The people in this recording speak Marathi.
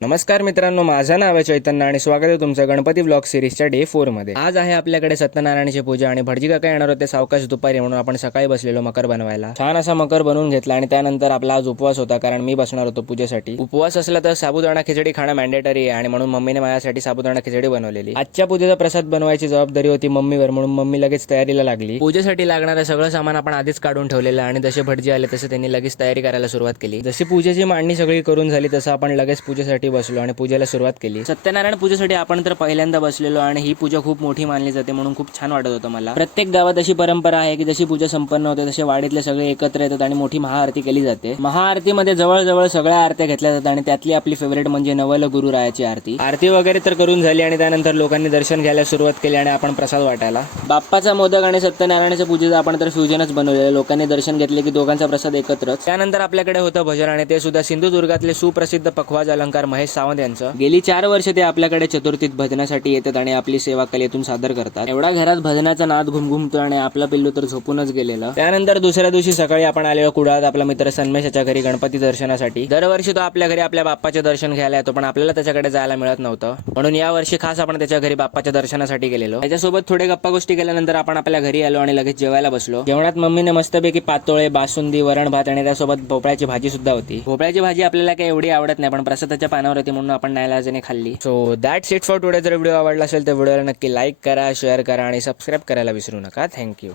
नमस्कार मित्रांनो, माझं नाव आहे चैतन्य आणि स्वागत आहे तुमचं गणपती ब्लॉग सिरीजच्या डे 4 मध्ये। आज आहे आपल्याकडे सत्यनारायणाची पूजा आणि भटजी काका येणार होते सावकाश दुपारी, म्हणून आपण सकाळी बसलेलो मकर बनवायला। छान असा मकर बनवून घेतला आणि त्यानंतर आपला आज उपवास होता, कारण मी बसणार होतो पूजेसाठी। उपवास असला तर साबुदाणा खिचडी खाणं मॅन्डेटरी आहे आणि म्हणून मम्मीने माझ्यासाठी साबुदाणा खिचडी बनवलेली। आजच्या पूजेचा प्रसाद बनवायची जबाबदारी होती मम्मीवर, म्हणून मम्मी लगेच तयारीला लागली। पूजेसाठी लागणारं सगळं सामान आपण आधीच काढून ठेवलेलं आणि जसे भटजी आले तसे त्यांनी लगेच तयारी करायला सुरुवात केली। जशी पूजेची मांडणी सगळी करून झाली तसं आपण लगेच पूजेसाठी बसलो आणि पूजेला सुरुवात केली। सत्यनारायण पूजेसाठी आपण तर पहिल्यांदा बसलेलो आणि ही पूजा खूप मोठी मानली जाते, म्हणून खूप छान वाटत होतं मला। प्रत्येक गावात अशी परंपरा आहे की जशी पूजा संपन्न होते तसे वाडीतले सगळे एकत्र येतात आणि मोठी महाआरती केली जाते। महाआरतीमध्ये जवळजवळ सगळ्या आरत्या घेतल्या जातात आणि त्यातली आपली फेवरेट म्हणजे नवल गुरुरायाची आरती। आरती वगैरे तर करून झाली आणि त्यानंतर लोकांनी दर्शन घ्यायला सुरुवात केली आणि आपण प्रसाद वाटायला। बाप्पाचा मोदक आणि सत्यनारायणाच्या पूजेचा आपण तर फ्युजनच बनवलेलं। लोकांनी दर्शन घेतले की दोघांचा प्रसाद एकत्रच। त्यानंतर आपल्याकडे होतं भजन आणि ते सुद्धा सिंधुदुर्गातले सुप्रसिद्ध पखवाज अलंकार महेश सावंत यांचं। गेली 4 वर्ष ते आपल्याकडे चतुर्थीत भजनासाठी येतात आणि आपली सेवा कलेतून सादर करतात। एवढा घरात भजनाचा नाद घुमघुमतो आणि आपला पिल्लू तर झोपूनच गेलेलं। त्यानंतर दुसऱ्या दिवशी सकाळी आपण आलेलो कुडाळात आपला मित्र सन्मेशाच्या घरी गणपती दर्शनासाठी। दरवर्षी तो आपल्या घरी आपल्या बाप्पाचे दर्शन घ्यायला येतो, पण आपल्याला त्याच्याकडे जायला मिळत नव्हतं, म्हणून या वर्षी खास आपण त्याच्या घरी बाप्पाच्या दर्शनासाठी गेलेलो। त्याच्यासोबत थोडे गप्पा गोष्टी केल्यानंतर आपण आपल्या घरी आलो आणि लगेच जेवायला बसलो। जेवणात मम्मीने मस्तपैकी पातोळे, बासुंदी, वरण भात आणि त्यासोबत भोपळ्याची भाजी सुद्धा होती। भोपळ्याची भाजी आपल्याला काही एवढी आवडत नाही, पण प्रसादाच्या पानावर होती म्हणून आपण नाईलाजाने खाल्ली। So that's it for today. जर व्हिडिओ आवडला असेल तर व्हिडिओला नक्की लाईक करा, शेअर करा आणि सबस्क्राईब करायला विसरू नका। थँक्यू।